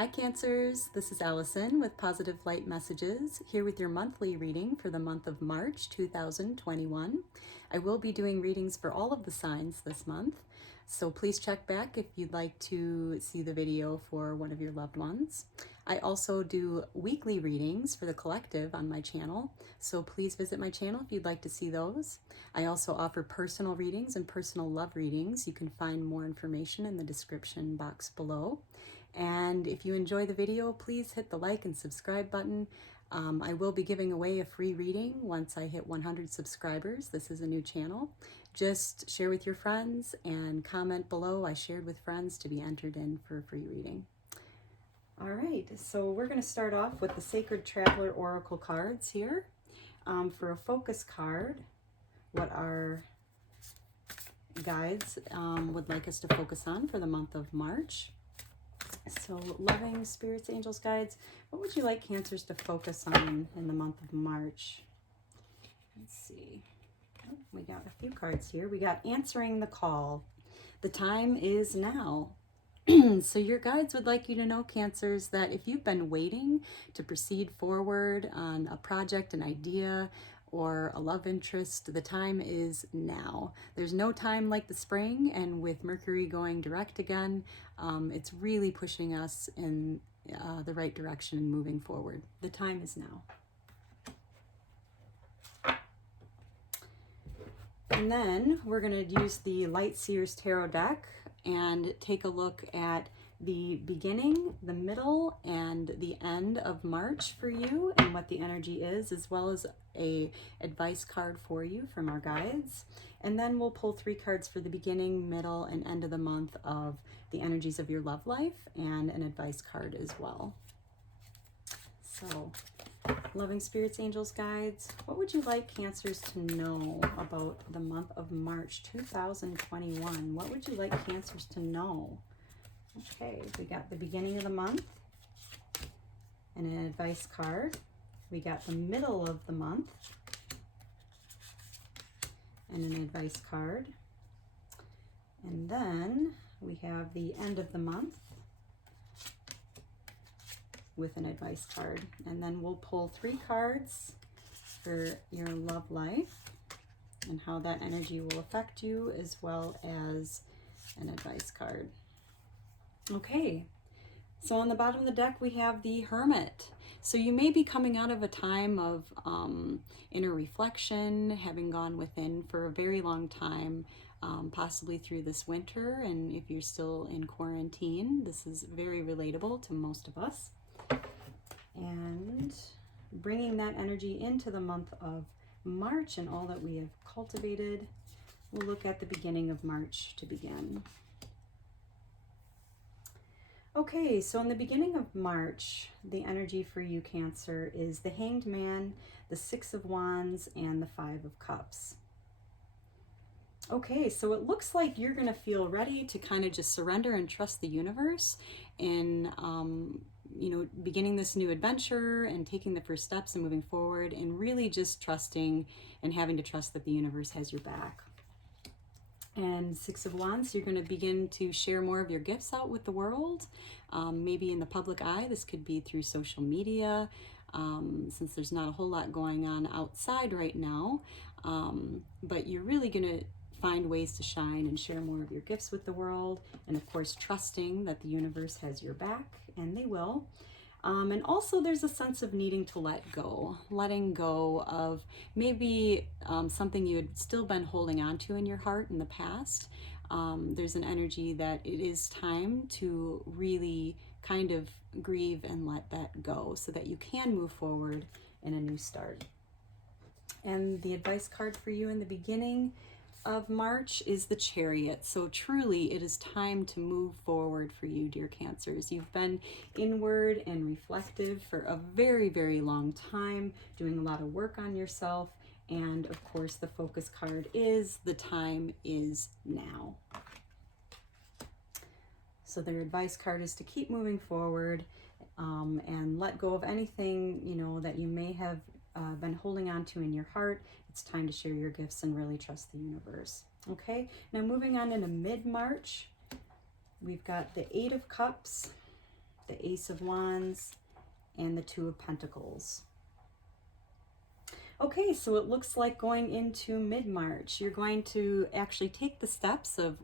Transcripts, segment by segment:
Hi Cancers, this is Allison with Positive Light Messages, here with your monthly reading for the month of March 2021. I will be doing readings for all of the signs this month, so please check back if you'd like to see the video for one of your loved ones. I also do weekly readings for the collective on my channel, so please visit my channel if you'd like to see those. I also offer personal readings and personal love readings. You can find more information in the description box below. And if you enjoy the video, please hit the like and subscribe button. I will be giving away a free reading once I hit 100 subscribers. This is a new channel. Just share with your friends and comment below I shared with friends to be entered in for a free reading. All right, so we're going to start off with the Sacred Traveler Oracle cards here. For a focus card, what our guides would like us to focus on for the month of March. So, loving spirits, angels, guides, what would you like Cancers to focus on in the month of March? Let's see. Oh, we got a few cards here. We got answering the call. The time is now. So your guides would like you to know, Cancers, that if you've been waiting to proceed forward on a project, an idea, or a love interest, the time is now. There's no time like the spring, and with Mercury going direct again, it's really pushing us in the right direction and moving forward. The time is now. And then we're going to use the Light Seers Tarot deck and take a look at the beginning, the middle, and the end of March for you and what the energy is, as well as a advice card for you from our guides. And then we'll pull 3 cards for the beginning, middle, and end of the month of the energies of your love life and an advice card as well. So, loving spirits, angels, guides, what would you like Cancers to know about the month of March 2021? What would you like Cancers to know? Okay, we got the beginning of the month and an advice card. We got the middle of the month and an advice card. And then we have the end of the month with an advice card. And then we'll pull 3 cards for your love life and how that energy will affect you, as well as an advice card. Okay, so on the bottom of the deck we have the Hermit. So you may be coming out of a time of inner reflection, having gone within for a very long time, possibly through this winter. And if you're still in quarantine, this is very relatable to most of us. And bringing that energy into the month of March and all that we have cultivated, we'll look at the beginning of March to begin. Okay, so in the beginning of March, the energy for you, Cancer, is the Hanged Man, the 6 of Wands, and the 5 of Cups. Okay, so it looks like you're going to feel ready to kind of just surrender and trust the universe in, beginning this new adventure and taking the first steps and moving forward, and really just trusting and having to trust that the universe has your back. And 6 of Wands, you're going to begin to share more of your gifts out with the world, maybe in the public eye. This could be through social media, since there's not a whole lot going on outside right now. But you're really going to find ways to shine and share more of your gifts with the world. And of course, trusting that the universe has your back, and they will. And also there's a sense of needing to let go, letting go of maybe something you had still been holding on to in your heart in the past. There's an energy that it is time to really kind of grieve and let that go so that you can move forward in a new start. And the advice card for you in the beginning of March is the Chariot. So truly it is time to move forward for you, dear Cancers. You've been inward and reflective for a very, very long time, doing a lot of work on yourself. And of course, the focus card is the time is now. So their advice card is to keep moving forward and let go of anything, that you may have been holding on to in your heart. It's time to share your gifts and really trust the universe. Okay, now moving on into mid-March, we've got the 8 of Cups, the Ace of Wands, and the Two of Pentacles. Okay, so it looks like going into mid-March, you're going to actually take the steps of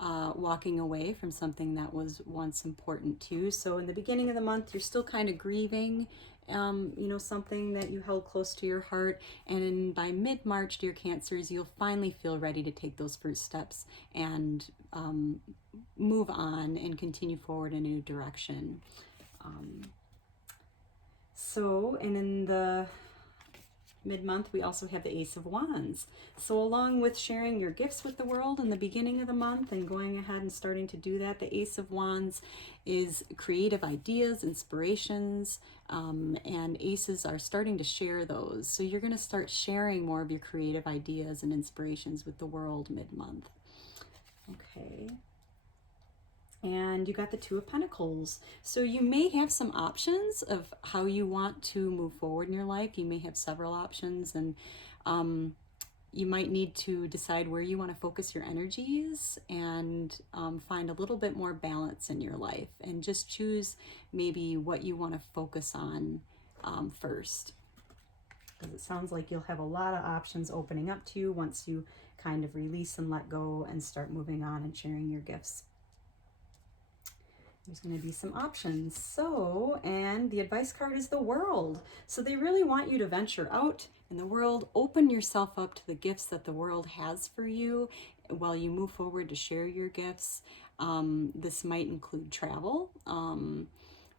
walking away from something that was once important to you. So in the beginning of the month, you're still kind of grieving, something that you held close to your heart. And by mid-March, dear Cancers, you'll finally feel ready to take those first steps and move on and continue forward in a new direction. And in the mid-month, we also have the Ace of Wands. So along with sharing your gifts with the world in the beginning of the month and going ahead and starting to do that, the Ace of Wands is creative ideas, inspirations, and aces are starting to share those. So you're going to start sharing more of your creative ideas and inspirations with the world mid-month. Okay. And you got the Two of Pentacles. So you may have some options of how you want to move forward in your life. You may have several options, and you might need to decide where you want to focus your energies and find a little bit more balance in your life, and just choose maybe what you want to focus on first. Because it sounds like you'll have a lot of options opening up to you once you kind of release and let go and start moving on and sharing your gifts. There's going to be some options. So, and the advice card is the World. So they really want you to venture out in the world, open yourself up to the gifts that the world has for you while you move forward to share your gifts. This might include travel.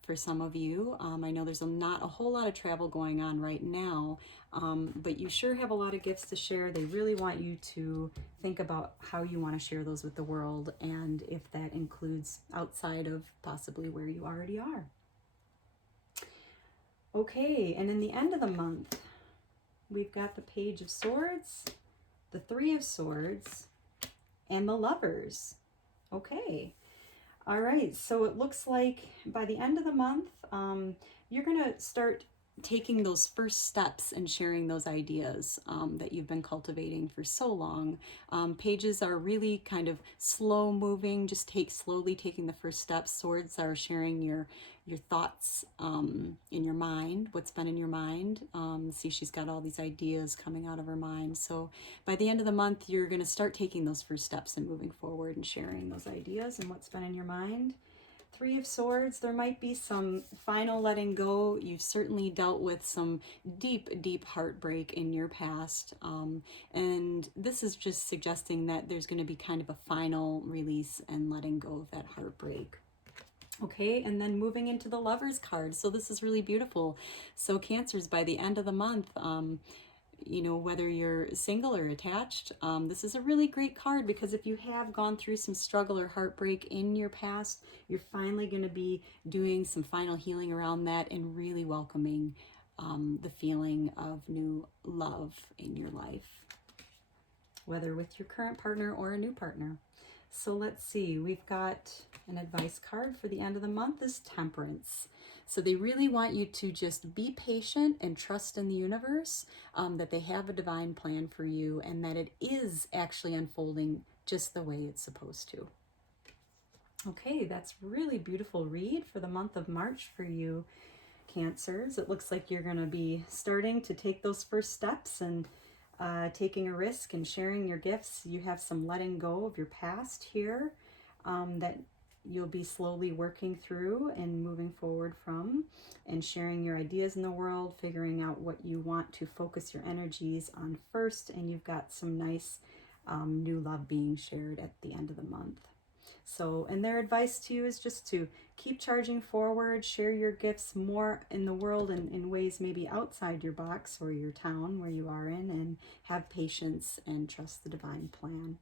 For some of you, I know there's not a whole lot of travel going on right now, but you sure have a lot of gifts to share. They really want you to think about how you want to share those with the world, and if that includes outside of possibly where you already are. Okay, and in the end of the month, we've got the Page of Swords, the Three of Swords, and the Lovers. Okay. All right, so it looks like by the end of the month, you're going to start taking those first steps and sharing those ideas that you've been cultivating for so long. Pages are really kind of slow moving, just slowly taking the first steps. Swords are sharing your thoughts in your mind, what's been in your mind. See, she's got all these ideas coming out of her mind. So by the end of the month, you're going to start taking those first steps and moving forward and sharing those ideas and what's been in your mind. Three of Swords, there might be some final letting go. You've certainly dealt with some deep, deep heartbreak in your past. And this is just suggesting that there's going to be kind of a final release and letting go of that heartbreak. Okay, and then moving into the Lovers card. So this is really beautiful. So Cancers, by the end of the month, whether you're single or attached, this is a really great card, because if you have gone through some struggle or heartbreak in your past, you're finally going to be doing some final healing around that and really welcoming the feeling of new love in your life, whether with your current partner or a new partner. So let's see, we've got an advice card for the end of the month is Temperance. So they really want you to just be patient and trust in the universe, that they have a divine plan for you and that it is actually unfolding just the way it's supposed to. Okay, that's really beautiful read for the month of March for you, Cancers. It looks like you're going to be starting to take those first steps and taking a risk and sharing your gifts. You have some letting go of your past here that you'll be slowly working through and moving forward from, and sharing your ideas in the world, figuring out what you want to focus your energies on first, and you've got some nice new love being shared at the end of the month. So, and their advice to you is just to keep charging forward, share your gifts more in the world in ways maybe outside your box or your town where you are in, and have patience and trust the divine plan.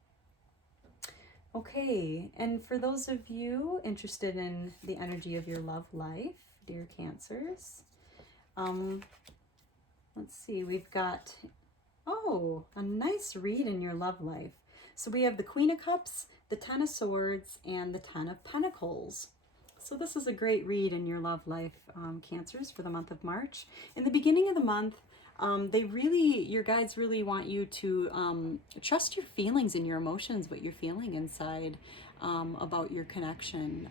Okay, and for those of you interested in the energy of your love life, dear Cancers, let's see, we've got, a nice read in your love life. So we have the Queen of Cups, the Ten of Swords, and the Ten of Pentacles. So this is a great read in your love life, Cancers, for the month of March. In the beginning of the month, your guides really want you to trust your feelings and your emotions, what you're feeling inside about your connection.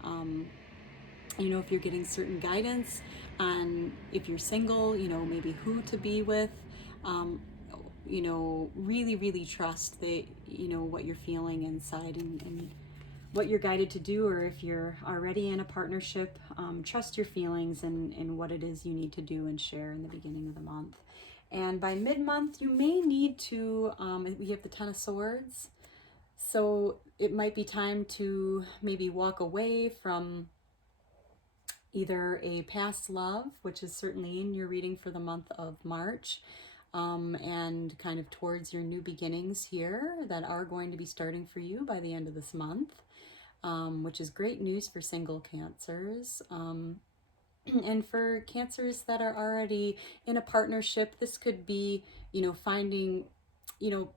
You know, if you're getting certain guidance on, if you're single, you know, maybe who to be with. Um, you know, really, really trust that, you know, what you're feeling inside, and what you're guided to do, or if you're already in a partnership, trust your feelings and what it is you need to do and share in the beginning of the month. And by mid-month, you may need to, we have the Ten of Swords, so it might be time to maybe walk away from either a past love, which is certainly in your reading for the month of March, and kind of towards your new beginnings here that are going to be starting for you by the end of this month, which is great news for single Cancers. And for Cancers that are already in a partnership, this could be, you know, finding, you know,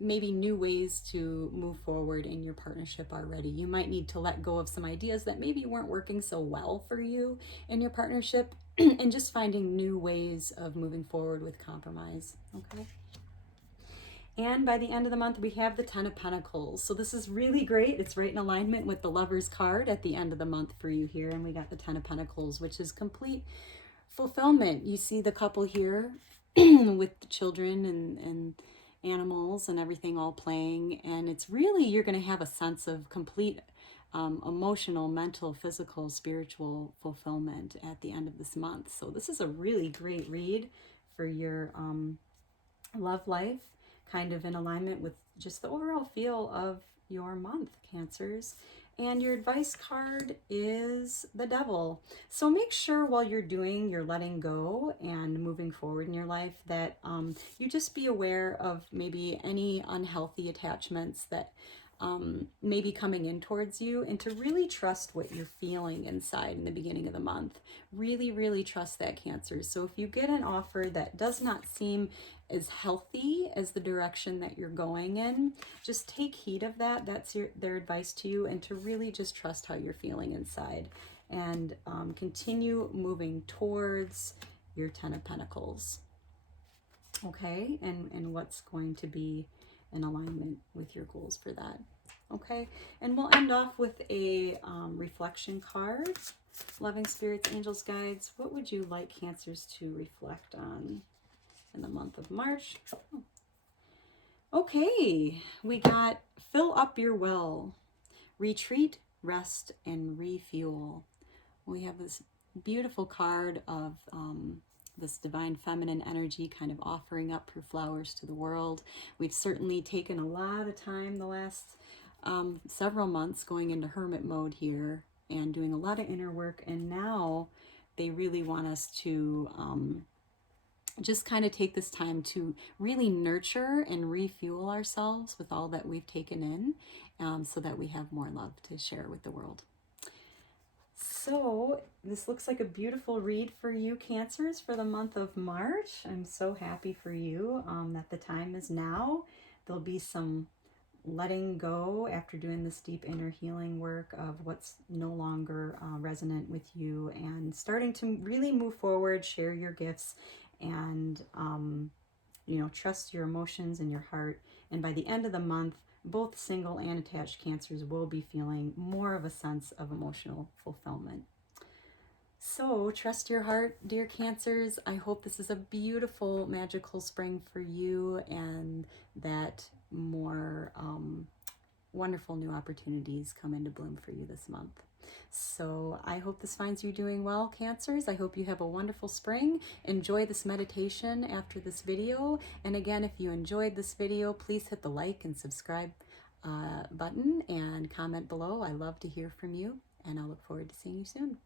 maybe new ways to move forward in your partnership already. You might need to let go of some ideas that maybe weren't working so well for you in your partnership, and just finding new ways of moving forward with compromise. Okay. And by the end of the month, we have the Ten of Pentacles. So this is really great. It's right in alignment with the Lover's card at the end of the month for you here. And we got the Ten of Pentacles, which is complete fulfillment. You see the couple here with the children and animals and everything all playing. And it's really, you're going to have a sense of complete emotional, mental, physical, spiritual fulfillment at the end of this month. So this is a really great read for your love life, kind of in alignment with just the overall feel of your month, Cancers. And your advice card is the Devil. So make sure while you're doing your letting go and moving forward in your life that you just be aware of maybe any unhealthy attachments that may be coming in towards you, and to really trust what you're feeling inside in the beginning of the month. Really, really trust that, Cancers. So if you get an offer that does not seem as healthy as the direction that you're going in, just take heed of that. That's their advice to you, and to really just trust how you're feeling inside, and continue moving towards your Ten of Pentacles. Okay, and what's going to be in alignment with your goals for that. Okay, and we'll end off with a reflection card. Loving spirits, angels, guides, what would you like Cancers to reflect on in the month of March? Okay, we got fill up your well, retreat, rest, and refuel. We have this beautiful card of this divine feminine energy kind of offering up her flowers to the world. We've certainly taken a lot of time the last several months going into hermit mode here and doing a lot of inner work, and now they really want us to just kind of take this time to really nurture and refuel ourselves with all that we've taken in, so that we have more love to share with the world. So this looks like a beautiful read for you, Cancers, for the month of March. I'm so happy for you that the time is now. There'll be some letting go after doing this deep inner healing work of what's no longer resonant with you, and starting to really move forward, share your gifts, and you know, trust your emotions and your heart. And by the end of the month, both single and attached Cancers will be feeling more of a sense of emotional fulfillment. So trust your heart, dear Cancers. I hope this is a beautiful, magical spring for you, and that more wonderful new opportunities come into bloom for you this month. So I hope this finds you doing well, Cancers. I hope you have a wonderful spring. Enjoy this meditation after this video. And again, if you enjoyed this video, please hit the like and subscribe button and comment below. I love to hear from you, and I'll look forward to seeing you soon.